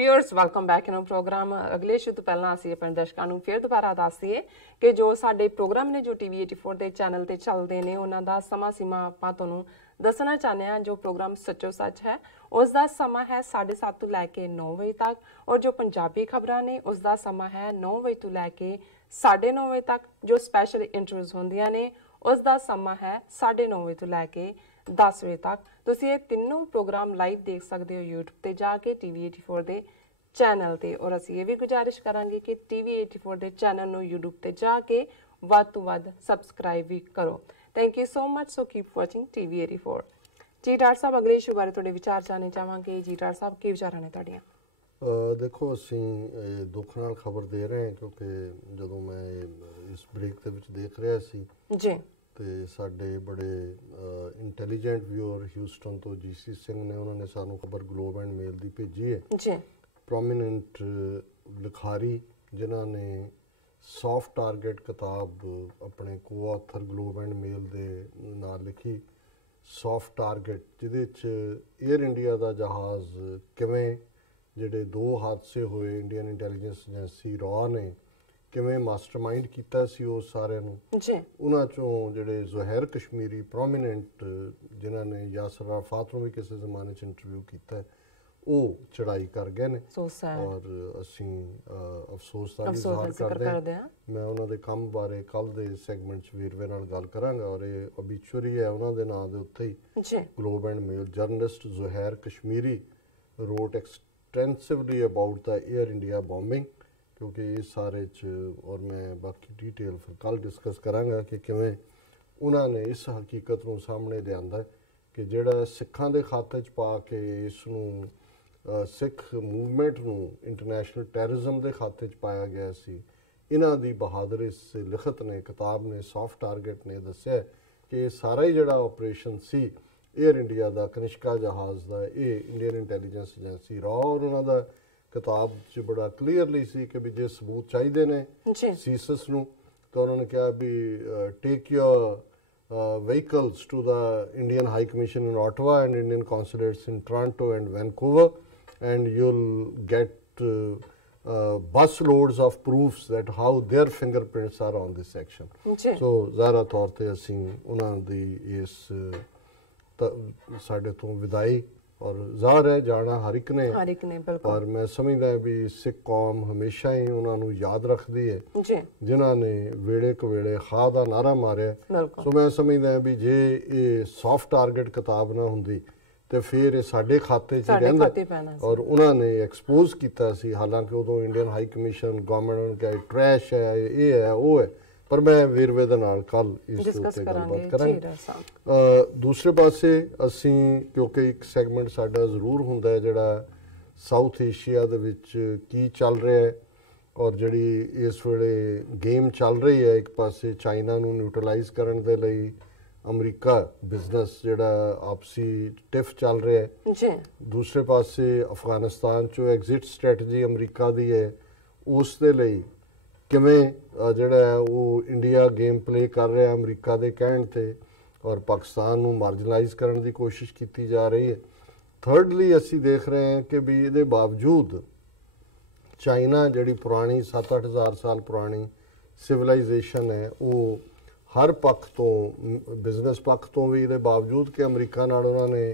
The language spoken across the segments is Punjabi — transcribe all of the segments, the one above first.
Viewers welcome back in program अगले शो तो पहला असीं अपने दर्शकों को फिर दोबारा दस दईए कि जो साडे प्रोग्राम ने जो TV 84 के चैनल ते चलते हैं उन्हां दा समा सीमा आपां तुहानूं दसना चाहते हैं। जो प्रोग्राम सच्चो सच है उसका समा है 7:30 तो लैके 9 बजे तक, और जो पंजाबी खबरां ने उसका समा है 9 बजे तो लैके 9:30 बजे तक। जो स्पैशल इंटरव्यूज़ होंदियां ने उसका समा है 9:30 बजे तो लैके 10 बजे तक। तुसीं ये तीनों प्रोग्राम लाइव देख सकते हो यूट्यूब ते जाके TV 84 के चैनल ते, और असीं ये भी गुजारिश करांगे कि TV 84 के चैनल नूं यूट्यूब ते जाके वध तो वध सबसक्राइब भी करो। Thank you so much. So keep watching TV 84। जी डाक्टर साहब, अगले इशू बारे थोड़े विचार जानने चाहांगे। जी डाक्टर साहब, की विचार ने तुहाडियां? देखो असीं दुख नाल खबर दे रहे हैं क्योंकि जदों मैं इस ब्रेक दे विच देख रहा सी जी ਤੇ ਸਾਡੇ ਬੜੇ ਇੰਟੈਲੀਜੈਂਟ ਵਿਊਅਰ ਹਿਊਸਟਨ ਤੋਂ GC ਸਿੰਘ ਨੇ ਉਹਨਾਂ ਨੇ ਸਾਨੂੰ ਖਬਰ ਗਲੋਬ ਐਂਡ ਮੇਲ ਦੀ ਭੇਜੀ ਹੈ ਜੀ। ਪ੍ਰੋਮੀਨੈਂਟ ਲਿਖਾਰੀ ਜਿਨ੍ਹਾਂ ਨੇ ਸੌਫਟ ਟਾਰਗੇਟ ਕਿਤਾਬ ਆਪਣੇ ਕੋ-ਆਥਰ ਗਲੋਬ ਐਂਡ ਮੇਲ ਦੇ ਨਾਲ ਲਿਖੀ, ਸੌਫਟ ਟਾਰਗੇਟ, ਜਿਹਦੇ 'ਚ ਏਅਰ ਇੰਡੀਆ ਦਾ ਜਹਾਜ਼ ਕਿਵੇਂ ਜਿਹੜੇ 2 ਹਾਦਸੇ ਹੋਏ ਇੰਡੀਅਨ ਇੰਟੈਲੀਜੈਂਸ ਏਜੰਸੀ ਰॉ ਨੇ ਕਿਵੇਂ ਮਾਸਟਰਮਾइंड ਕੀਤਾ ਸੀ ਉਹ ਸਾਰਿਆਂ ਨੂੰ ਜੀ। ਉਹਨਾਂ ਚੋਂ ਜਿਹੜੇ ਜ਼ੁਹੈਰ ਕਸ਼ਮੀਰੀ ਪ੍ਰੋਮੀਨੈਂਟ ਜਿਨ੍ਹਾਂ ਨੇ ਯਾਸਰ ਅਰਾਫਾਤ ਨੂੰ ਵੀ ਕਿਸੇ ਜ਼ਮਾਨੇ 'ਚ ਇੰਟਰਵਿਊ ਕੀਤਾ ਉਹ ਚੜਾਈ ਕਰ ਗਏ ਨੇ, ਔਰ ਅਸੀਂ ਅਫਸੋਸ ਦਾ ਇਜ਼ਹਾਰ ਕਰਦੇ ਹਾਂ। ਮੈਂ ਉਹਨਾਂ ਦੇ ਕੰਮ ਬਾਰੇ ਕੱਲ੍ਹ ਦੇ ਸੈਗਮੈਂਟ 'ਚ ਵੇਰਵੇ ਨਾਲ ਗੱਲ ਕਰਾਂਗਾ, ਔਰ ਇਹ ਓਬੀਚੁਰੀ ਹੈ ਉਹਨਾਂ ਦੇ ਨਾਂ ਦੇ ਉੱਤੇ ਹੀ। Globe and mail journalist Zuhair Kashmiri wrote extensively about the Air India bombing, क्योंकि इस सारे और मैं बाकी डिटेल फिर कल डिस्कस करांगा कि किवें उन्होंने इस हकीकत को सामने लिया कि जिहड़ा सिखां दे खाते च पा के इसनूं सिख मूवमेंट नूं इंटरनेशनल टैरिज्म के खाते च पाया गया सी। इन्हां दी बहादुर इस लिखत ने किताब ने सॉफ्ट टारगेट ने दस्सिया कि सारा ही जिहड़ा ऑपरेशन सी एयर इंडिया का कनिष्का जहाज़ का ये इंडियन इंटैलीजेंस एजेंसी रॉ, और उन्हां दा किताब च बड़ा क्लीयरली सी कि भी जे सबूत चाहिए ने सीसस नूं तो उन्होंने कहा भी take your vehicles to the Indian high commission in Ottawa and Indian consulates in Toronto and Vancouver and you'll get bus loads of proofs that how their fingerprints are on this action. So ज़ाहिर तौर ते असीं उन्हां दी इस साडे तो विदाई और ज़ाहिर है जाना हर एक ने पर मैं समझदा भी सिख कौम हमेशा ही उन्होंने याद रखती है जिन्हों ने वेड़े कवेड़े खा का नारा मारिया। सो मैं समझदा भी जे ये सॉफ्ट टारगेट किताब ना होंदी तो फिर ये साडे खाते च रहिंदा, और उन्होंने एक्सपोज किया सी। हालांकि उदों इंडियन हाई कमीशन गवर्नमेंट का ट्रैश है, ये है, वो है, पर मैं वेरवे दे नाल कल इस उत्ते गलबात करांगे। दूसरे पासे असीं क्योंकि एक सैगमेंट साडा जरूर हुंदा है जिहड़ा साउथ एशिया दे विच की चल रहा है, और जिहड़ी इस वेले गेम चल रही है, एक पासे चाइना नूं न्यूट्रलाइज करन दे लई अमरीका बिजनेस जिहड़ा आपसी टिफ चल रहा है, दूसरे पासे अफगानिस्तान चो एग्जिट स्ट्रैटजी अमरीका दी है, उस दे लई किवें जिहड़ा है वो इंडिया गेम प्ले कर रहा है अमरीका के कहण ते, और पाकिस्तान नूं मार्जिनलाइज करने की कोशिश की जा रही है। थर्डली असी देख रहे हैं कि भी ये बावजूद चाइना जिहड़ी पुरानी 7-8 हज़ार साल पुरानी सिविलाइजेशन है वो हर पक्ष तो बिजनेस पक्ष तो भी ये बावजूद कि अमरीका नाल उन्होंने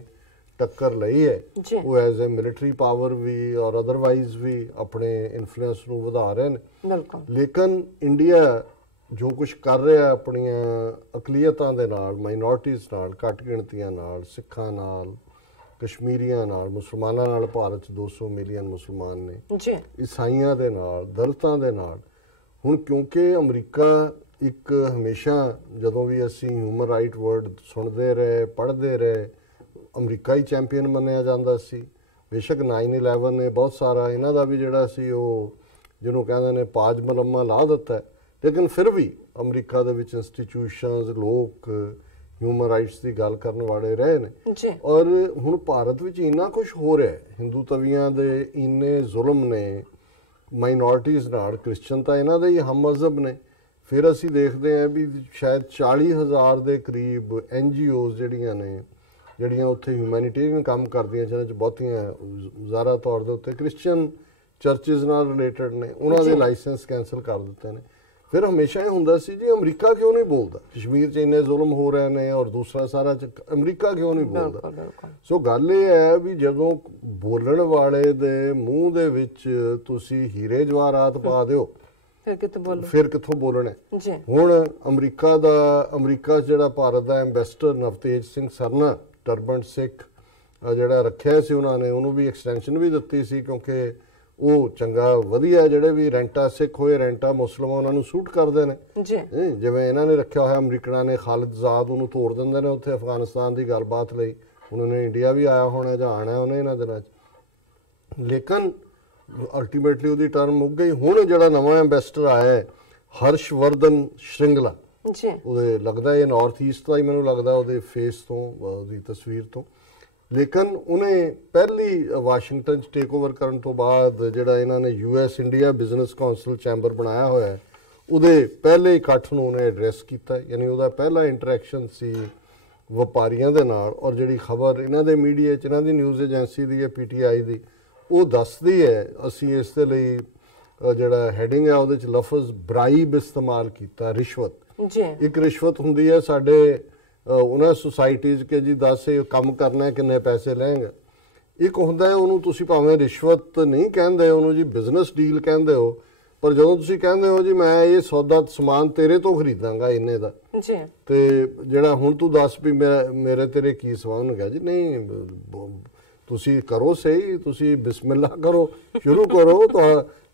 टक्कर लई है, वो एज ए मिलिटरी पावर भी और अदरवाइज भी अपने इन्फ्लुएंस नूं वधा रहे हैं। लेकिन इंडिया जो कुछ कर रहा है अपनियां अकलीयतां दे नाल, माइनॉरिटीज़ नाल, घट गिणतियां नाल, सिखां नाल, कश्मीरियां नाल, मुसलमानां नाल, भारत 200 मिलियन मुसलमान ने, ईसाइयां दे नाल, दलितां दे नाल। हुण क्योंकि अमरीका एक हमेशा जदों भी असीं ह्यूमन राइट वर्ड सुनते रहे पढ़ते रहे अमरीका ही चैंपीयन मन्निया जाता सी। बेशक 9/11 ने बहुत सारा इन्हां दा भी जिहड़ा सी जिन्हों कहते हैं पाज मलम्मा ला दिता है, लेकिन फिर भी अमरीका दे विच इंस्टीट्यूशनस लोग ह्यूमन राइट्स की गल करने वाले रहे ने, और हुण भारत विच इन्ना कुछ हो रहा है, हिंदू तवियां दे इन्ने जुल्म ने माइनॉरिटीज़ नाल, क्रिश्चन तां इन्हां दे ही हम मजहब ने। फिर असीं देखते हैं भी शायद 40,000 के करीब NGOs जिहड़ियां ने ਜਿਹੜੀਆਂ ਉੱਥੇ ਹਿਊਮੈਨਿਟੇਰੀਅਨ ਕੰਮ ਕਰਦੀਆਂ ਜਿਹਨਾਂ 'ਚ ਬਹੁਤੀਆਂ ਜ਼ਾਰਾ ਤੌਰ ਦੇ ਉੱਤੇ ਕ੍ਰਿਸਚੀਅਨ ਚਰਚਿਜ਼ ਨਾਲ ਰਿਲੇਟਡ ਨੇ, ਉਹਨਾਂ ਦੇ ਲਾਇਸੈਂਸ ਕੈਂਸਲ ਕਰ ਦਿੱਤੇ ਨੇ। ਫਿਰ ਹਮੇਸ਼ਾ ਇਹ ਹੁੰਦਾ ਸੀ ਜੀ ਅਮਰੀਕਾ ਕਿਉਂ ਨਹੀਂ ਬੋਲਦਾ, ਕਸ਼ਮੀਰ 'ਚ ਇੰਨੇ ਜ਼ੁਲਮ ਹੋ ਰਹੇ ਨੇ ਔਰ ਦੂਸਰਾ ਸਾਰਾ ਅਮਰੀਕਾ ਕਿਉਂ ਨਹੀਂ ਬੋਲਦਾ। ਸੋ ਗੱਲ ਇਹ ਹੈ ਵੀ ਜਦੋਂ ਬੋਲਣ ਵਾਲੇ ਦੇ ਮੂੰਹ ਦੇ ਵਿੱਚ ਤੁਸੀਂ ਹੀਰੇ ਜਵਾਹਰਾਤ ਪਾ ਦਿਓ ਫਿਰ ਕਿੱਥੋਂ ਬੋਲਣਾ। ਹੁਣ ਅਮਰੀਕਾ ਜਿਹੜਾ ਭਾਰਤ ਦਾ ਐਂਬੈਸਡਰ ਨਵਤੇਜ ਸਿੰਘ ਸਰਨਾ ਟਰਬਨ ਸਿੱਖ ਜਿਹੜਾ ਰੱਖਿਆ ਸੀ, ਉਹਨਾਂ ਨੇ ਉਹਨੂੰ ਵੀ ਐਕਸਟੈਂਸ਼ਨ ਵੀ ਦਿੱਤੀ ਸੀ ਕਿਉਂਕਿ ਉਹ ਚੰਗਾ ਵਧੀਆ ਜਿਹੜੇ ਵੀ ਰੈਂਟਾ ਸਿੱਖ ਹੋਏ ਰੈਂਟਾ ਮੁਸਲਮਾਨ ਉਹਨਾਂ ਨੂੰ ਸੂਟ ਕਰਦੇ ਨੇ। ਜਿਵੇਂ ਇਹਨਾਂ ਨੇ ਰੱਖਿਆ ਹੋਇਆ ਅਮਰੀਕਨਾਂ ਨੇ ਖਾਲਿਦ ਜ਼ਾਦ, ਉਹਨੂੰ ਤੋੜ ਦਿੰਦੇ ਨੇ ਉੱਥੇ ਅਫਗਾਨਿਸਤਾਨ ਦੀ ਗੱਲਬਾਤ ਲਈ। ਉਹਨਾਂ ਨੇ ਇੰਡੀਆ ਵੀ ਆਇਆ ਹੋਣਾ ਜਾਂ ਆਉਣਾ ਉਹਨੇ ਇਹਨਾਂ ਦਿਨਾਂ 'ਚ, ਲੇਕਿਨ ਅਲਟੀਮੇਟਲੀ ਉਹਦੀ ਟਰਮ ਮੁੱਕ ਗਈ। ਹੁਣ ਜਿਹੜਾ ਨਵਾਂ ਐਂਬੈਸਡਰ ਆਇਆ ਹੈ ਹਰਸ਼ਵਰਧਨ ਸ਼੍ਰਿੰਗਲਾ, ਉਹਦੇ ਲੱਗਦਾ ਇਹ ਨਾਰਥ ਈਸਟ ਦਾ ਹੀ ਮੈਨੂੰ ਲੱਗਦਾ ਉਹਦੇ ਫੇਸ ਤੋਂ, ਉਹਦੀ ਤਸਵੀਰ ਤੋਂ। ਲੇਕਿਨ ਉਹਨੇ ਪਹਿਲੀ ਵਾਸ਼ਿੰਗਟਨ 'ਚ ਟੇਕ ਓਵਰ ਕਰਨ ਤੋਂ ਬਾਅਦ ਜਿਹੜਾ ਇਹਨਾਂ ਨੇ US India business council chamber ਬਣਾਇਆ ਹੋਇਆ ਹੈ, ਉਹਦੇ ਪਹਿਲੇ ਇਕੱਠ ਨੂੰ ਉਹਨੇ ਐਡਰੈਸ ਕੀਤਾ। ਯਾਨੀ ਉਹਦਾ ਪਹਿਲਾ ਇੰਟਰੈਕਸ਼ਨ ਸੀ ਵਪਾਰੀਆਂ ਦੇ ਨਾਲ। ਔਰ ਜਿਹੜੀ ਖਬਰ ਇਹਨਾਂ ਦੇ ਮੀਡੀਆ 'ਚ, ਇਹਨਾਂ ਦੀ ਨਿਊਜ਼ ਏਜੰਸੀ ਦੀ ਹੈ PTI ਦੀ, ਉਹ ਦੱਸਦੀ ਹੈ, ਅਸੀਂ ਇਸ ਦੇ ਲਈ ਜਿਹੜਾ ਹੈਡਿੰਗ ਹੈ ਉਹਦੇ 'ਚ ਲਫ਼ਜ਼ ਬਰਾਈਬ ਇਸਤੇਮਾਲ ਕੀਤਾ, ਰਿਸ਼ਵਤ। ਇੱਕ ਰਿਸ਼ਵਤ ਹੁੰਦੀ ਹੈ ਸਾਡੇ ਉਹਨਾਂ ਸੁਸਾਇਟੀਜ਼ ਕਿ ਜੀ ਦੱਸ ਇਹ ਕੰਮ ਕਰਨਾ ਕਿੰਨੇ ਪੈਸੇ ਲੈਂਗੇ। ਇੱਕ ਹੁੰਦਾ ਹੈ ਉਹਨੂੰ ਤੁਸੀਂ ਭਾਵੇਂ ਰਿਸ਼ਵਤ ਨਹੀਂ ਕਹਿੰਦੇ, ਉਹਨੂੰ ਜੀ ਬਿਜ਼ਨਸ ਡੀਲ ਕਹਿੰਦੇ ਹੋ, ਪਰ ਜਦੋਂ ਤੁਸੀਂ ਕਹਿੰਦੇ ਹੋ ਜੀ ਮੈਂ ਇਹ ਸੌਦਾ ਸਮਾਨ ਤੇਰੇ ਤੋਂ ਖਰੀਦਾਂਗਾ ਇੰਨੇ ਦਾ, ਤੇ ਜਿਹੜਾ ਹੁਣ ਤੂੰ ਦੱਸ ਵੀ ਮੇਰੇ ਤੇਰੇ ਕੀ ਸਵਾਲ ਹੈਗਾ ਜੀ, ਨਹੀਂ ਤੁਸੀਂ ਕਰੋ ਸਹੀ, ਤੁਸੀਂ ਬਿਸਮਿਲ੍ਲਾ ਕਰੋ, ਸ਼ੁਰੂ ਕਰੋ।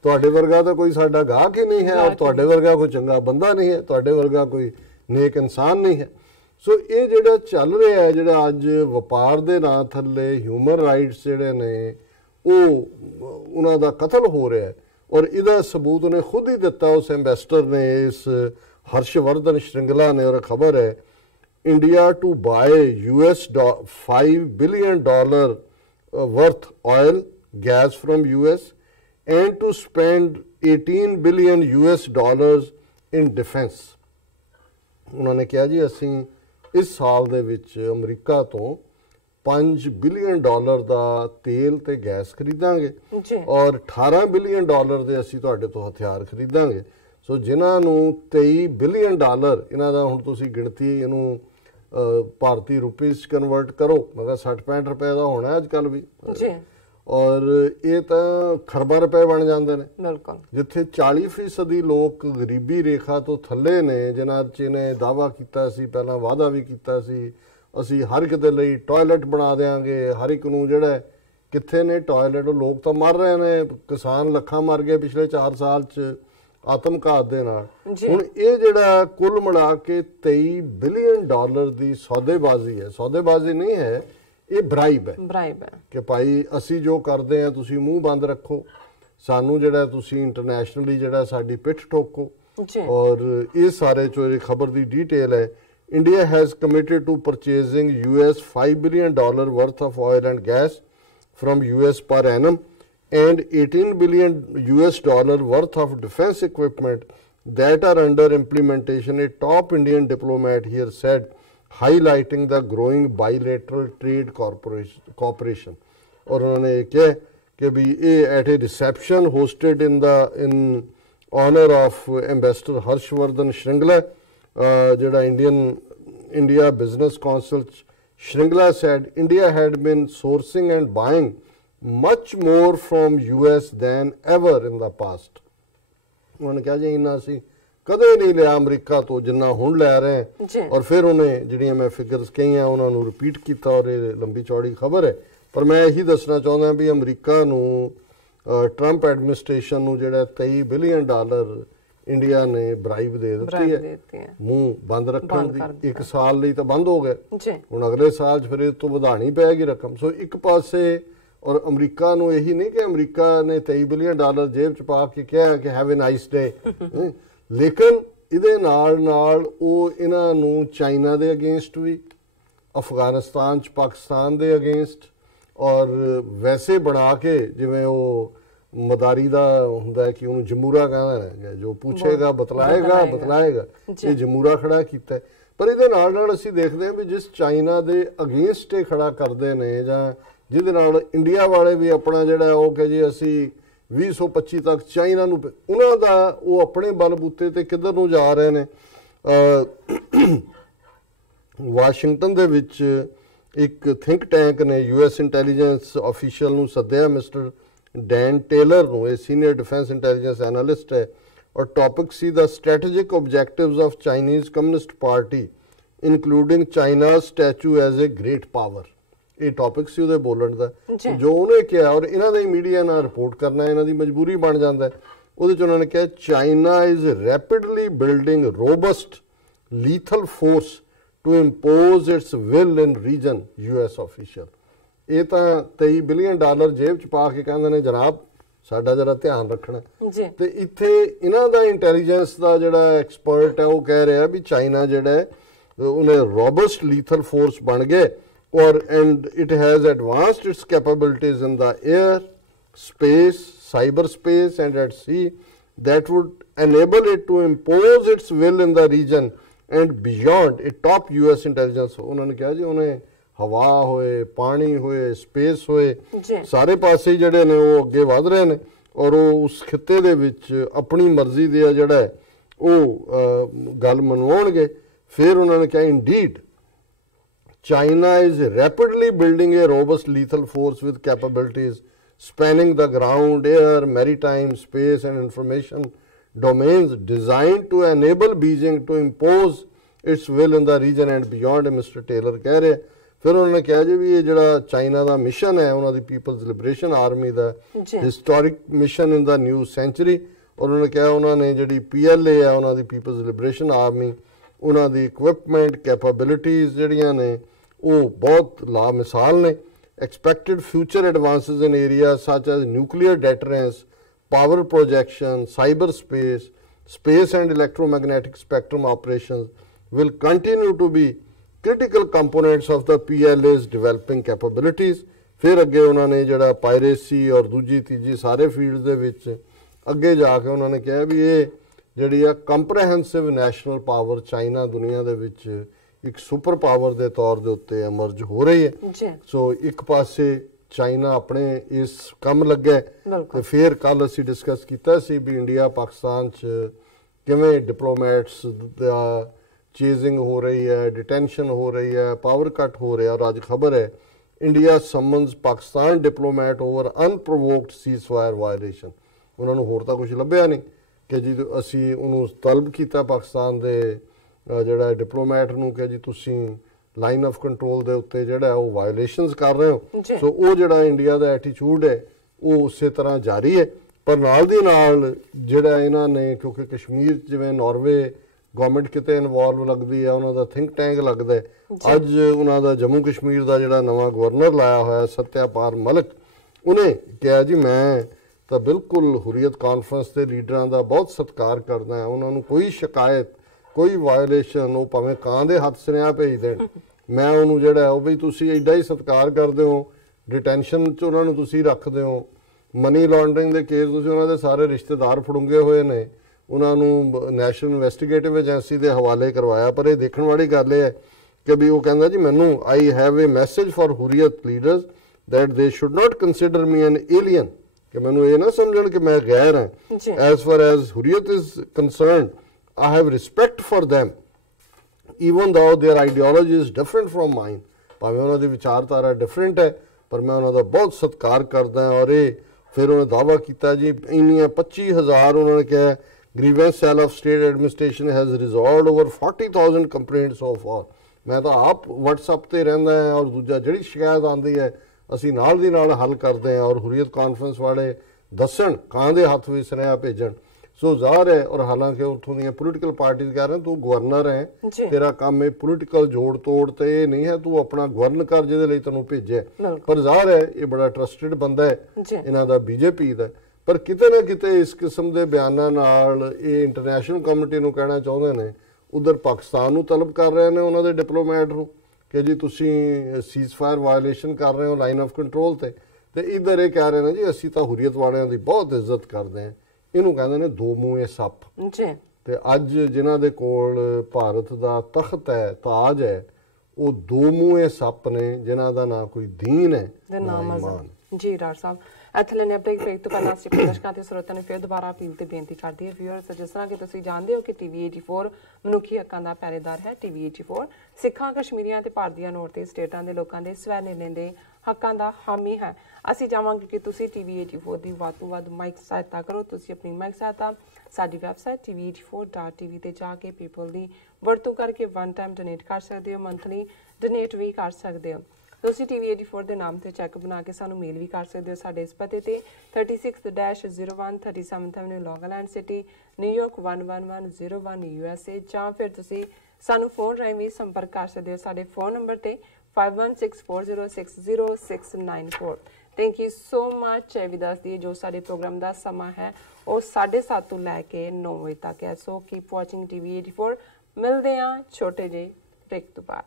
ਤੁਹਾਡੇ ਵਰਗਾ ਤਾਂ ਕੋਈ ਸਾਡਾ ਗਾਹਕ ਹੀ ਨਹੀਂ ਹੈ ਔਰ ਤੁਹਾਡੇ ਵਰਗਾ ਕੋਈ ਚੰਗਾ ਬੰਦਾ ਨਹੀਂ ਹੈ, ਤੁਹਾਡੇ ਵਰਗਾ ਕੋਈ ਨੇਕ ਇਨਸਾਨ ਨਹੀਂ ਹੈ। ਸੋ ਇਹ ਜਿਹੜਾ ਚੱਲ ਰਿਹਾ ਹੈ, ਜਿਹੜਾ ਅੱਜ ਵਪਾਰ ਦੇ ਨਾਂ ਥੱਲੇ ਹਿਊਮਨ ਰਾਈਟਸ ਜਿਹੜੇ ਨੇ ਉਹਨਾਂ ਦਾ ਕਤਲ ਹੋ ਰਿਹਾ ਹੈ, ਔਰ ਇਹਦਾ ਸਬੂਤ ਉਹਨੇ ਖੁਦ ਹੀ ਦਿੱਤਾ ਉਸ ਐਂਬੈਸਡਰ ਨੇ, ਇਸ ਹਰਸ਼ਵਰਧਨ ਸ਼੍ਰਿੰਗਲਾ ਨੇ। ਔਰ ਖਬਰ ਹੈ India to buy $5 billion worth oil gas from US and to spend $18 billion in defense। ਉਹਨਾਂ ਨੇ ਕਿਹਾ ਜੀ ਅਸੀਂ ਇਸ ਸਾਲ ਦੇ ਵਿੱਚ ਅਮਰੀਕਾ ਤੋਂ $5 ਬਿਲੀਅਨ ਦਾ ਤੇਲ ਤੇ ਗੈਸ ਖਰੀਦਾਂਗੇ ਔਰ $18 ਬਿਲੀਅਨ ਦੇ ਅਸੀਂ ਤੁਹਾਡੇ ਤੋਂ ਹਥਿਆਰ ਖਰੀਦਾਂਗੇ। ਸੋ ਜਿਨ੍ਹਾਂ ਨੂੰ $23 ਬਿਲੀਅਨ ਇਹਨਾਂ ਦਾ, ਹੁਣ ਤੁਸੀਂ ਗਿਣਤੀ ਇਹਨੂੰ ਭਾਰਤੀ ਰੁਪੀਸ ਕਨਵਰਟ ਕਰੋ, ਮਗਰ 60-65 ਰੁਪਏ ਦਾ ਹੋਣਾ ਅੱਜ ਕੱਲ੍ਹ ਵੀ, ਔਰ ਇਹ ਤਾਂ ਖਰਬਾਂ ਰੁਪਏ ਬਣ ਜਾਂਦੇ ਨੇ। ਬਿਲਕੁਲ, ਜਿੱਥੇ 40% ਲੋਕ ਗਰੀਬੀ ਰੇਖਾ ਤੋਂ ਥੱਲੇ ਨੇ, ਜਿਨ੍ਹਾਂ 'ਚ ਇਹਨੇ ਦਾਅਵਾ ਕੀਤਾ ਸੀ, ਪਹਿਲਾਂ ਵਾਅਦਾ ਵੀ ਕੀਤਾ ਸੀ ਅਸੀਂ ਹਰ ਇੱਕ ਦੇ ਲਈ ਟਾਇਲਟ ਬਣਾ ਦੇਵਾਂਗੇ, ਹਰ ਇੱਕ ਨੂੰ। ਜਿਹੜਾ ਕਿੱਥੇ ਨੇ ਟਾਇਲਟ? ਲੋਕ ਤਾਂ ਮਰ ਰਹੇ ਨੇ, ਕਿਸਾਨ ਲੱਖਾਂ ਮਰ ਗਏ ਪਿਛਲੇ 4 ਸਾਲ 'ਚ ਆਤਮਘਾਤ ਦੇ ਨਾਲ। ਹੁਣ ਇਹ ਜਿਹੜਾ ਕੁੱਲ ਮਿਲਾ ਕੇ $23 ਬਿਲੀਅਨ ਦੀ ਸੌਦੇਬਾਜ਼ੀ ਹੈ, ਸੌਦੇਬਾਜ਼ੀ ਨਹੀਂ ਹੈ, ਇਹ ਬਰਾਈਬ ਹੈ ਕਿ ਭਾਈ ਅਸੀਂ ਜੋ ਕਰਦੇ ਆ ਤੁਸੀਂ ਮੂੰਹ ਬੰਦ ਰੱਖੋ, ਸਾਨੂੰ ਜਿਹੜਾ ਤੁਸੀਂ ਇੰਟਰਨੈਸ਼ਨਲੀ ਜਿਹੜਾ ਸਾਡੀ ਪਿੱਠ ਠੋਕੋ। ਔਰ ਇਹ ਸਾਰੇ ਚੋਂ ਇਹ ਖਬਰ ਦੀ ਡਿਟੇਲ ਹੈ। India has committed to purchasing $5 billion worth of oil and gas from US per annum and $18 billion worth of defense equipment that are under implementation, a top Indian diplomat here said, highlighting the growing bilateral trade cooperation। और उन्होंने कहा कि भी at a reception hosted in honor of Ambassador Harshvardhan Shringla, jada India Business Council Shringla said India had been sourcing and buying much more from US than ever in the past। उन्होंने कहा जी इन्ना सी ਕਦੇ ਨਹੀਂ ਲਿਆ ਅਮਰੀਕਾ ਤੋਂ ਜਿੰਨਾ ਹੁਣ ਲੈ ਰਹੇ। ਔਰ ਫਿਰ ਉਹਨੇ ਜਿਹੜੀਆਂ ਮੈਂ ਫਿਗਰਸ ਕਹੀਆਂ ਉਹਨਾਂ ਨੂੰ ਰਿਪੀਟ ਕੀਤਾ, ਔਰ ਇਹ ਲੰਬੀ ਚੌੜੀ ਖਬਰ ਹੈ। ਪਰ ਮੈਂ ਇਹੀ ਦੱਸਣਾ ਚਾਹੁੰਦਾ ਵੀ ਅਮਰੀਕਾ ਨੂੰ ਟਰੰਪ ਐਡਮਿਨਿਸਟ੍ਰੇਸ਼ਨ ਨੂੰ ਜਿਹੜਾ $23 ਬਿਲੀਅਨ ਇੰਡੀਆ ਨੇ ਬਰਾਈਬ ਦੇ ਦਿੱਤੀ ਹੈ ਮੂੰਹ ਬੰਦ ਰੱਖਣ ਦੀ। 1 ਸਾਲ ਲਈ ਤਾਂ ਬੰਦ ਹੋ ਗਏ, ਹੁਣ ਅਗਲੇ ਸਾਲ 'ਚ ਫਿਰ ਇਹ ਤੋਂ ਵਧਾਣੀ ਪਏਗੀ ਰਕਮ। ਸੋ ਇੱਕ ਪਾਸੇ ਔਰ ਅਮਰੀਕਾ ਨੂੰ ਇਹੀ ਨਹੀਂ ਕਿ ਅਮਰੀਕਾ ਨੇ $23 ਬਿਲੀਅਨ ਜੇਬ 'ਚ ਪਾ ਕੇ ਕਿਹਾ ਕਿ ਹੈਵ ਏ ਨਾਈਸ ਡੇ, ਲੇਕਿਨ ਇਹਦੇ ਨਾਲ ਉਹ ਇਹਨਾਂ ਨੂੰ ਚਾਈਨਾ ਦੇ ਅਗੇਂਸਟ ਵੀ, ਅਫਗਾਨਿਸਤਾਨ 'ਚ ਪਾਕਿਸਤਾਨ ਦੇ ਅਗੇਂਸਟ, ਔਰ ਵੈਸੇ ਬਣਾ ਕੇ ਜਿਵੇਂ ਉਹ ਮਦਾਰੀ ਦਾ ਹੁੰਦਾ ਕਿ ਉਹਨੂੰ ਜਮੂਰਾ ਕਹਿੰਦਾ ਹੈ, ਜੋ ਪੁੱਛੇਗਾ ਬਤਲਾਏਗਾ, ਇਹ ਜਮੂਰਾ ਖੜਾ ਕੀਤਾ। ਪਰ ਇਹਦੇ ਨਾਲ ਅਸੀਂ ਦੇਖਦੇ ਹਾਂ ਵੀ ਜਿਸ ਚਾਈਨਾ ਦੇ ਅਗੇਂਸਟ ਇਹ ਖੜਾ ਕਰਦੇ ਨੇ ਜਾਂ ਜਿਹਦੇ ਨਾਲ ਇੰਡੀਆ ਵਾਲੇ ਵੀ ਆਪਣਾ ਜਿਹੜਾ ਉਹ ਕਿ ਜੀ ਅਸੀਂ 2025 ਤੱਕ ਚਾਈਨਾ ਨੂੰ, ਉਹਨਾਂ ਦਾ ਉਹ ਆਪਣੇ ਬਲਬੂਤੇ ਤੇ ਕਿੱਧਰ ਨੂੰ ਜਾ ਰਹੇ ਨੇ। ਵਾਸ਼ਿੰਗਟਨ ਦੇ ਵਿੱਚ ਇੱਕ ਥਿੰਕ ਟੈਂਕ ਨੇ US ਇੰਟੈਲੀਜੈਂਸ ਆਫੀਸ਼ੀਅਲ ਨੂੰ ਸੱਦਿਆ, ਮਿਸਟਰ ਡੈਨ ਟੇਲਰ ਨੂੰ। ਇਹ ਸੀਨੀਅਰ ਡਿਫੈਂਸ ਇੰਟੈਲੀਜੈਂਸ ਐਨਾਲਿਸਟ ਹੈ ਔਰ topic C the strategic objectives of Chinese communist party including China statue as A grade power. ਇਹ ਟੌਪਿਕ ਸੀ ਉਹਦੇ ਬੋਲਣ ਦਾ, ਜੋ ਉਹਨੇ ਕਿਹਾ ਔਰ ਇਹਨਾਂ ਦੇ ਮੀਡੀਆ ਨਾਲ ਰਿਪੋਰਟ ਕਰਨਾ ਇਹਨਾਂ ਦੀ ਮਜਬੂਰੀ ਬਣ ਜਾਂਦਾ। ਉਹਦੇ 'ਚ ਉਹਨਾਂ ਨੇ ਕਿਹਾ China is rapidly building robust lethal force to impose its will in region, US official. ਇਹ ਤਾਂ $23 ਬਿਲੀਅਨ ਜੇਬ 'ਚ ਪਾ ਕੇ ਕਹਿੰਦੇ ਨੇ ਜਨਾਬ ਸਾਡਾ ਜਰਾ ਧਿਆਨ ਰੱਖਣਾ। ਤੇ ਇੱਥੇ ਇਹਨਾਂ ਦਾ ਇੰਟੈਲੀਜੈਂਸ ਦਾ ਜਿਹੜਾ ਐਕਸਪਰਟ ਹੈ ਉਹ ਕਹਿ ਰਿਹਾ ਵੀ ਚਾਈਨਾ ਜਿਹੜਾ ਉਹਨੇ ਰੋਬਸਟ ਲੀਥਲ ਫੋਰਸ ਬਣ ਗਏ ਔਰ and it has advanced its capabilities in the air, space, cyberspace and at sea that would enable it to impose its will in the region and beyond। a top US intelligence ਉਹਨਾਂ ਨੇ ਕਿਹਾ ਜੀ ਉਹਨੇ ਹਵਾ ਹੋਏ, ਪਾਣੀ ਹੋਏ, ਸਪੇਸ ਹੋਏ, ਸਾਰੇ ਪਾਸੇ ਜਿਹੜੇ ਨੇ ਉਹ ਅੱਗੇ ਵਧ ਰਹੇ ਨੇ ਔਰ ਉਹ ਉਸ ਖਿੱਤੇ ਦੇ ਵਿੱਚ ਆਪਣੀ ਮਰਜ਼ੀ ਦੇ ਜਿਹੜਾ ਉਹ ਗੱਲ ਮਨਵਾਉਣਗੇ। ਫਿਰ ਉਹਨਾਂ ਨੇ ਕਿਹਾ indeed China is rapidly building a robust lethal force with capabilities spanning the ground, air, maritime, space and information domains designed to enable Beijing to impose its will in the region and beyond, Mr. Taylor ਕਹਿ ਰਹੇ। ਫਿਰ ਉਹਨਾਂ ਨੇ ਕਿਹਾ ਜੀ ਵੀ ਇਹ ਜਿਹੜਾ ਚਾਈਨਾ ਦਾ ਮਿਸ਼ਨ ਹੈ ਉਹਨਾਂ ਦੀ ਪੀਪਲਜ਼ ਲਿਬਰੇਸ਼ਨ ਆਰਮੀ ਦਾ ਹਿਸਟੋਰਿਕ ਮਿਸ਼ਨ ਇਨ ਦਾ ਨਿਊ ਸੈਂਚੁਰੀ, ਔਰ ਉਹਨਾਂ ਨੇ ਕਿਹਾ ਉਹਨਾਂ ਨੇ ਜਿਹੜੀ PLA ਹੈ ਉਹਨਾਂ ਦੀ ਪੀਪਲਜ਼ ਲਿਬਰੇਸ਼ਨ ਆਰਮੀ, ਉਹਨਾਂ ਦੀ ਇਕਵਿਪਮੈਂਟ ਕੈਪੇਬਿਲਿਟੀਜ਼ ਜਿਹੜੀਆਂ ਨੇ ਉਹ ਬਹੁਤ ਲਾਮਿਸਾਲ ਨੇ। Expected future advances in area such as nuclear deterrence, power projection, cyber space, space and electromagnetic spectrum operations will continue to be critical components of the PLA's developing capabilities। ਫਿਰ ਅੱਗੇ ਉਹਨਾਂ ਨੇ ਜਿਹੜਾ ਪਾਇਰੇਸੀ ਔਰ ਦੂਜੀ ਤੀਜੀ ਸਾਰੇ ਫੀਲਡ ਦੇ ਵਿੱਚ ਅੱਗੇ ਜਾ ਕੇ ਉਹਨਾਂ ਨੇ ਕਿਹਾ ਵੀ ਇਹ ਜਿਹੜੀ ਆ ਕੰਪਰੈਹੈਂਸਿਵ ਨੈਸ਼ਨਲ ਪਾਵਰ ਚਾਈਨਾ ਦੁਨੀਆ ਦੇ ਵਿੱਚ ਇੱਕ ਸੁਪਰ ਪਾਵਰ ਦੇ ਤੌਰ ਦੇ ਉੱਤੇ ਐਮਰਜ ਹੋ ਰਹੀ ਹੈ। ਸੋ ਇੱਕ ਪਾਸੇ ਚਾਈਨਾ ਆਪਣੇ ਇਸ ਕੰਮ ਲੱਗਾ ਤੇ ਫਿਰ ਕੱਲ ਅਸੀਂ ਡਿਸਕਸ ਕੀਤਾ ਸੀ ਵੀ ਇੰਡੀਆ ਪਾਕਿਸਤਾਨ 'ਚ ਕਿਵੇਂ ਡਿਪਲੋਮੈਟਸ ਦਾ ਚੇਜ਼ਿੰਗ ਹੋ ਰਹੀ ਹੈ, ਡਿਟੈਂਸ਼ਨ ਹੋ ਰਹੀ ਹੈ, ਪਾਵਰ ਕੱਟ ਹੋ ਰਿਹਾ। ਔਰ ਅੱਜ ਖਬਰ ਹੈ India summons Pakistan diplomat over unprovoked ceasefire violation. ਉਹਨਾਂ ਨੂੰ ਹੋਰ ਤਾਂ ਕੁਝ ਲੱਭਿਆ ਨਹੀਂ ਕਿ ਜੀ ਅਸੀਂ ਉਹਨੂੰ ਤਲਬ ਕੀਤਾ ਪਾਕਿਸਤਾਨ ਦੇ ਜਿਹੜਾ ਡਿਪਲੋਮੈਟ ਨੂੰ ਕਿ ਜੀ ਤੁਸੀਂ ਲਾਈਨ ਆਫ ਕੰਟਰੋਲ ਦੇ ਉੱਤੇ ਜਿਹੜਾ ਉਹ ਵਾਇਲੇਸ਼ਨਸ ਕਰ ਰਹੇ ਹੋ। ਸੋ ਉਹ ਜਿਹੜਾ ਇੰਡੀਆ ਦਾ ਐਟੀਟਿਊਡ ਹੈ ਉਹ ਉਸੇ ਤਰ੍ਹਾਂ ਜਾਰੀ ਹੈ। ਪਰ ਨਾਲ ਦੀ ਨਾਲ ਜਿਹੜਾ ਇਹਨਾਂ ਨੇ ਕਿਉਂਕਿ ਕਸ਼ਮੀਰ ਜਿਵੇਂ ਨਾਰਵੇ ਗਵਰਨਮੈਂਟ ਕਿਤੇ ਇਨਵੋਲਵ ਲੱਗਦੀ ਹੈ, ਉਹਨਾਂ ਦਾ ਥਿੰਕ ਟੈਂਕ ਲੱਗਦਾ ਹੈ। ਅੱਜ ਉਹਨਾਂ ਦਾ ਜੰਮੂ ਕਸ਼ਮੀਰ ਦਾ ਜਿਹੜਾ ਨਵਾਂ ਗਵਰਨਰ ਲਾਇਆ ਹੋਇਆ ਸਤਿਆਪਾਲ ਮਲਿਕ, ਉਹਨੇ ਕਿਹਾ ਜੀ ਮੈਂ ਤਾਂ ਬਿਲਕੁਲ ਹੁਰੀਅਤ ਕਾਨਫਰੰਸ ਦੇ ਲੀਡਰਾਂ ਦਾ ਬਹੁਤ ਸਤਿਕਾਰ ਕਰਦਾ ਹਾਂ, ਉਹਨਾਂ ਨੂੰ ਕੋਈ ਸ਼ਿਕਾਇਤ ਕੋਈ ਵਾਇਲੇਸ਼ਨ ਉਹ ਭਾਵੇਂ ਕਾਂ ਦੇ ਹੱਥ ਸੁਨੇਹਾ ਭੇਜ ਦੇਣ, ਮੈਂ ਉਹਨੂੰ ਜਿਹੜਾ ਉਹ ਵੀ ਤੁਸੀਂ ਐਡਾ ਹੀ ਸਤਿਕਾਰ ਕਰਦੇ ਹੋ, ਡਿਟੈਂਸ਼ਨ 'ਚ ਉਹਨਾਂ ਨੂੰ ਤੁਸੀਂ ਰੱਖਦੇ ਹੋ, ਮਨੀ ਲਾਂਡਰਿੰਗ ਦੇ ਕੇਸ ਤੁਸੀਂ ਉਹਨਾਂ ਦੇ ਸਾਰੇ ਰਿਸ਼ਤੇਦਾਰ ਫੜੂੰਗੇ ਹੋਏ ਨੇ, ਉਹਨਾਂ ਨੂੰ ਨੈਸ਼ਨਲ ਇਨਵੈਸਟੀਗੇਟਿਵ ਏਜੰਸੀ ਦੇ ਹਵਾਲੇ ਕਰਵਾਇਆ। ਪਰ ਇਹ ਦੇਖਣ ਵਾਲੀ ਗੱਲ ਇਹ ਹੈ ਕਿ ਵੀ ਉਹ ਕਹਿੰਦਾ ਜੀ ਮੈਨੂੰ I have a message for Hurriyat leaders that they should not consider me an alien, ਕਿ ਮੈਨੂੰ ਇਹ ਨਾ ਸਮਝਣ ਕਿ ਮੈਂ ਗੈਰ ਹਾਂ। As far as Hurriyat is concerned I have respect for them even though their ideology is different from mine। ਭਾਵੇਂ ਉਹਨਾਂ ਦੀ ਵਿਚਾਰਧਾਰਾ ਡਿਫਰੈਂਟ ਹੈ ਪਰ ਮੈਂ ਉਹਨਾਂ ਦਾ ਬਹੁਤ ਸਤਿਕਾਰ ਕਰਦਾ ਹਾਂ। ਔਰ ਇਹ ਫਿਰ ਉਹਨੇ ਦਾਅਵਾ ਕੀਤਾ ਜੀ ਇੰਨੀਆਂ 25,000 ਉਹਨਾਂ ਨੇ ਕਿਹਾ grievance cell of state administration has resolved over 40,000 complaints so far. ਮੈਂ ਤਾਂ ਆਪ WhatsApp ਤੇ ਰਹਿੰਦਾ ਹਾਂ ਔਰ ਦੂਜਾ ਜਿਹੜੀ ਸ਼ਿਕਾਇਤ ਆਉਂਦੀ ਹੈ ਅਸੀਂ ਨਾਲ ਦੀ ਨਾਲ ਹੱਲ ਕਰਦੇ ਹਾਂ। ਔਰ ਹੁਰੀਅਤ ਕਾਨਫਰੰਸ ਵਾਲੇ ਦੱਸਣ ਕਾਂ ਦੇ ਹੱਥ ਵਿੱਚ ਸੁਨੇਹਾ ਭੇਜਣ। ਸੋ ਜ਼ਾਹਰ ਹੈ ਔਰ ਹਾਲਾਂਕਿ ਉੱਥੋਂ ਦੀਆਂ ਪੋਲੀਟੀਕਲ ਪਾਰਟੀਆਂ ਕਹਿ ਰਹੇ ਤੂੰ ਗਵਰਨਰ ਹੈ, ਤੇਰਾ ਕੰਮ ਇਹ ਪੋਲੀਟੀਕਲ ਜੋੜ ਤੋੜ ਤੇ ਇਹ ਨਹੀਂ ਹੈ, ਤੂੰ ਆਪਣਾ ਗਵਰਨ ਕਰ ਜਿਹਦੇ ਲਈ ਤੈਨੂੰ ਭੇਜਿਆ। ਪਰ ਜ਼ਾਹਰ ਹੈ ਇਹ ਬੜਾ ਟਰਸਟਡ ਬੰਦਾ ਹੈ ਇਹਨਾਂ ਦਾ BJP ਦਾ। ਪਰ ਕਿਤੇ ਨਾ ਕਿਤੇ ਇਸ ਕਿਸਮ ਦੇ ਬਿਆਨਾਂ ਨਾਲ ਇਹ ਇੰਟਰਨੈਸ਼ਨਲ ਕਮਿਊਨਿਟੀ ਨੂੰ ਕਹਿਣਾ ਚਾਹੁੰਦੇ ਨੇ, ਉਧਰ ਪਾਕਿਸਤਾਨ ਨੂੰ ਤਲਬ ਕਰ ਰਹੇ ਨੇ ਉਹਨਾਂ ਦੇ ਡਿਪਲੋਮੈਟ ਨੂੰ ਕਿ ਜੀ ਤੁਸੀਂ ਸੀਜ਼ਫਾਇਰ ਵਾਇਲੇਸ਼ਨ ਕਰ ਰਹੇ ਹੋ ਲਾਈਨ ਆਫ ਕੰਟਰੋਲ ਤੇ ਇੱਧਰ ਇਹ ਕਹਿ ਰਹੇ ਨੇ ਜੀ ਅਸੀਂ ਤਾਂ ਹੁਰੀਅਤ ਵਾਲਿਆਂ ਦੀ ਬਹੁਤ ਇੱਜ਼ਤ ਕਰਦੇ ਹਾਂ। ਇਹਨੂੰ ਕਹਿੰਦੇ ਨੇ ਦੋ ਮੂੰਹੇ ਸੱਪ। ਤੇ ਅੱਜ ਜਿਨ੍ਹਾਂ ਦੇ ਕੋਲ ਭਾਰਤ ਦਾ ਤਖਤ ਹੈ, ਤਾਜ ਹੈ, ਉਹ ਦੋ ਮੂੰਹੇ ਸੱਪ ਨੇ ਜਿਨ੍ਹਾਂ ਦਾ ਨਾ ਕੋਈ ਦੀਨ ਹੈ ਨਾ ਈਮਾਨ। ਜੀ ਡਾਕਟਰ ਸਾਹਿਬ, ਇੱਥੇ ਲੈਣੇ ਬ੍ਰੇਕ ਤੋਂ ਪਹਿਲਾਂ ਅਸੀਂ ਦਰਸ਼ਕਾਂ ਤੇ ਸਰੋਤਿਆਂ ਨੂੰ ਫਿਰ ਦੁਬਾਰਾ ਅਪੀਲ ਤੇ ਬੇਨਤੀ ਕਰਦੀ ਹੈ ਵਿਊਅਰਸ, ਜਿਸ ਤਰ੍ਹਾਂ ਕਿ ਤੁਸੀਂ ਜਾਣਦੇ ਹੋ ਕਿ ਟੀਵੀ 84 ਮਨੁੱਖੀ ਹੱਕਾਂ ਦਾ ਪਹਿਰੇਦਾਰ ਹੈ। ਟੀਵੀ 84 ਸਿੱਖਾਂ, ਕਸ਼ਮੀਰੀਆਂ ਤੇ ਭਾਰਤੀਆਂ ਨੌਰਥ ਸਟੇਟਾਂ ਦੇ ਲੋਕਾਂ ਦੇ ਸਵੈ ਨਿਰਣੇ ਦੇ ਹੱਕਾਂ ਦਾ ਹਾਮੀ ਹੈ। ਅਸੀਂ ਚਾਹਾਂਗੇ ਕਿ ਤੁਸੀਂ ਟੀਵੀ 84 ਦੀ ਵੱਧ ਤੋਂ ਵੱਧ ਮਾਈਕ ਸਹਾਇਤਾ ਕਰੋ। ਤੁਸੀਂ ਆਪਣੀ ਮਾਈਕ ਸਹਾਇਤਾ ਸਾਡੀ ਵੈਬਸਾਈਟ tv84.tv ਤੇ ਜਾ ਕੇ ਪੀਪਲ ਦੀ ਵਰਤੋਂ ਕਰਕੇ ਵਨ ਟਾਈਮ ਡੋਨੇਟ ਕਰ ਸਕਦੇ ਹੋ, ਮੰਥਲੀ ਡੋਨੇਟ ਵੀ ਕਰ ਸਕਦੇ ਹੋ। ਤੁਸੀਂ ਟੀਵੀ 84 ਦੇ ਨਾਮ ਤੇ ਚੈੱਕ ਬਣਾ ਕੇ ਸਾਨੂੰ ਮੇਲ ਵੀ ਕਰ ਸਕਦੇ ਹੋ ਸਾਡੇ ਇਸ ਪਤੇ ਤੇ 36-01 37th Avenue, Long Island City, New York 11101 USA, ਜਾਂ ਫਿਰ ਤੁਸੀਂ ਸਾਨੂੰ ਫੋਨ ਰਾਹੀਂ ਵੀ ਸੰਪਰਕ ਕਰ ਸਕਦੇ ਹੋ ਸਾਡੇ ਫੋਨ ਨੰਬਰ ਤੇ 5164060694। Thank you so much. ਵੀ ਦੱਸ ਦਈਏ ਜੋ ਸਾਡੇ ਪ੍ਰੋਗਰਾਮ ਦਾ ਸਮਾਂ ਹੈ ਉਹ 7:30 ਤੋਂ ਲੈ ਕੇ 9 ਵਜੇ ਤੱਕ ਹੈ। ਸੋ ਕੀਪ ਵਾਚਿੰਗ ਟੀਵੀ 84। ਮਿਲਦੇ ਹਾਂ ਛੋਟੇ ਜਿਹੇ ਬ੍ਰੇਕ ਤੋਂ ਬਾਅਦ।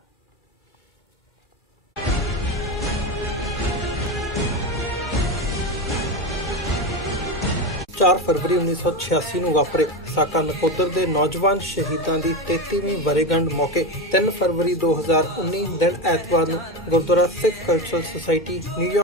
4 ਫਰਵਰੀ 1986 ਨੂੰ ਵਾਪਰੇ ਸਾਕਾ ਨਕੋਦਰ ਦੇ ਨੌਜਵਾਨ ਸ਼ਹੀਦਾਂ ਦੀ 33ਵੀਂ ਵਰ੍ਹੇਗੰਢ ਮੌਕੇ 3 ਫਰਵਰੀ 2019 ਦਿਨ ਐਤਵਾਰ ਨੂੰ ਗੁਰਦੁਆਰਾ ਸਿੱਖ ਕਲਚਰਲ ਸੁਸਾਇਟੀ ਨਿਊਯਾਰਕ